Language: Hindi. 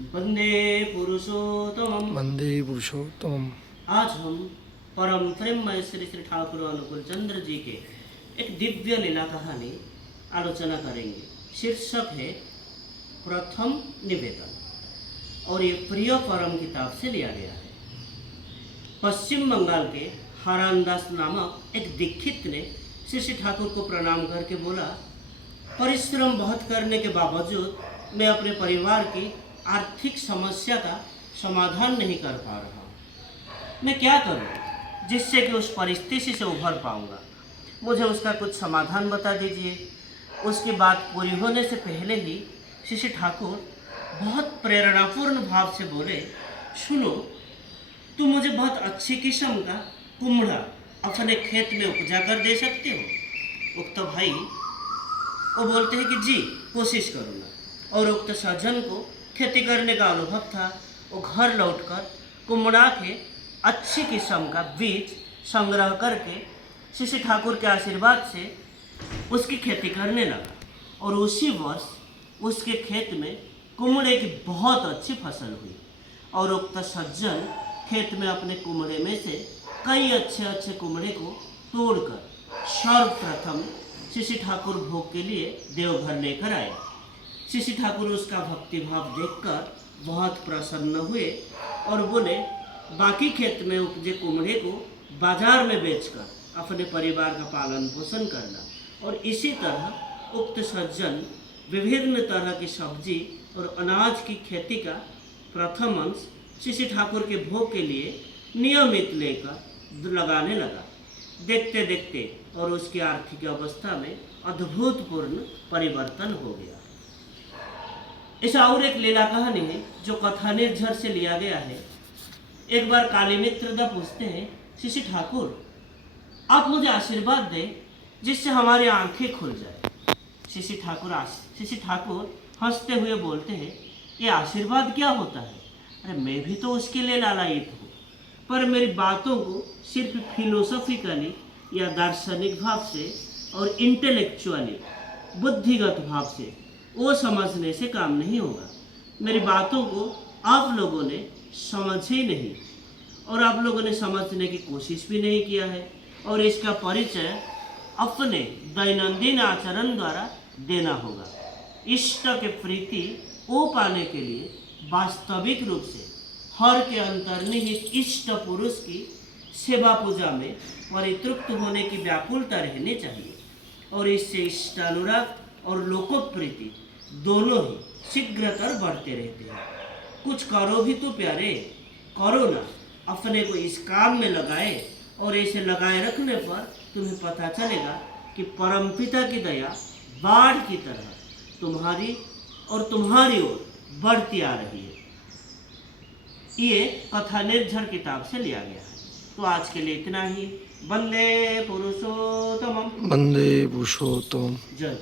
वंदे पुरुषोत्तमम्। वंदे पुरुषोत्तम। आज हम परम प्रेममय श्री श्री ठाकुर अनुकूल चंद्र जी के एक दिव्य लीला कहानी आलोचना करेंगे। शीर्षक है प्रथम निवेदन और ये प्रिय परम किताब से लिया गया है। पश्चिम बंगाल के हरानदास नामक एक दीक्षित ने श्री श्री ठाकुर को प्रणाम करके बोला, परिश्रम बहुत करने के बावजूद मैं अपने परिवार की आर्थिक समस्या का समाधान नहीं कर पा रहा हूँ। मैं क्या करूँ जिससे कि उस परिस्थिति से उभर पाऊँगा? मुझे उसका कुछ समाधान बता दीजिए। उसकी बात पूरी होने से पहले ही श्री ठाकुर बहुत प्रेरणापूर्ण भाव से बोले, सुनो, तुम मुझे बहुत अच्छी किस्म का कुम्हड़ा अपने खेत में उपजा कर दे सकते हो? उक्त भाई वो बोलते हैं कि जी कोशिश करूँगा। और उक्त सज्जन को खेती करने का अनुभव था। वो घर लौटकर कुम्हड़ा के अच्छी किस्म का बीज संग्रह करके श्री ठाकुर के आशीर्वाद से उसकी खेती करने लगा और उसी वर्ष उसके खेत में कुम्हड़े की बहुत अच्छी फसल हुई। और उक्त सज्जन खेत में अपने कुम्हड़े में से कई अच्छे अच्छे कुम्हड़े को तोड़कर सर्वप्रथम श्री ठाकुर भोग के लिए देवघर लेकर आए। श्री ठाकुर उसका भक्तिभाव देखकर बहुत प्रसन्न हुए और बोले, बाकी खेत में उपजे कुम्हड़े को बाजार में बेचकर अपने परिवार का पालन पोषण करना। और इसी तरह उक्त सज्जन विभिन्न तरह की सब्जी और अनाज की खेती का प्रथम अंश श्री ठाकुर के भोग के लिए नियमित लेकर लगाने लगा। देखते देखते और उसकी आर्थिक अवस्था में अद्भुतपूर्ण परिवर्तन हो गया। ऐसा और एक लीला कहानी है जो कथा निर्झर से लिया गया है। एक बार काली मित्रदा पूछते हैं, श्री ठाकुर आप मुझे आशीर्वाद दें जिससे हमारी आंखें खुल जाए। श्री ठाकुर हंसते हुए बोलते हैं, ये आशीर्वाद क्या होता है? अरे मैं भी तो उसके लिए लालायित हूँ, पर मेरी बातों को सिर्फ फिलोसॉफिकली या दार्शनिक भाव से और इंटेलेक्चुअली बुद्धिगत भाव से वो समझने से काम नहीं होगा। मेरी बातों को आप लोगों ने समझ ही नहीं और आप लोगों ने समझने की कोशिश भी नहीं किया है और इसका परिचय अपने दैनंदिन आचरण द्वारा देना होगा। इष्ट के प्रीति वो पाने के लिए वास्तविक रूप से हर के अंतर्निहित इष्ट पुरुष की सेवा पूजा में परितृप्त होने की व्याकुलता रहनी चाहिए। और इससे इष्टानुराग और लोकोप्रीति दोनों ही शीघ्रतर बढ़ते रहते हैं। कुछ करो भी तो प्यारे, करो ना, अपने को इस काम में लगाए और इसे लगाए रखने पर तुम्हें पता चलेगा कि परमपिता की दया बाढ़ की तरह तुम्हारी ओर बढ़ती आ रही है। ये कथा निर्झर किताब से लिया गया है। तो आज के लिए इतना ही। वंदे पुरुषोत्तम। वंदे पुरुषोत्तम। जय।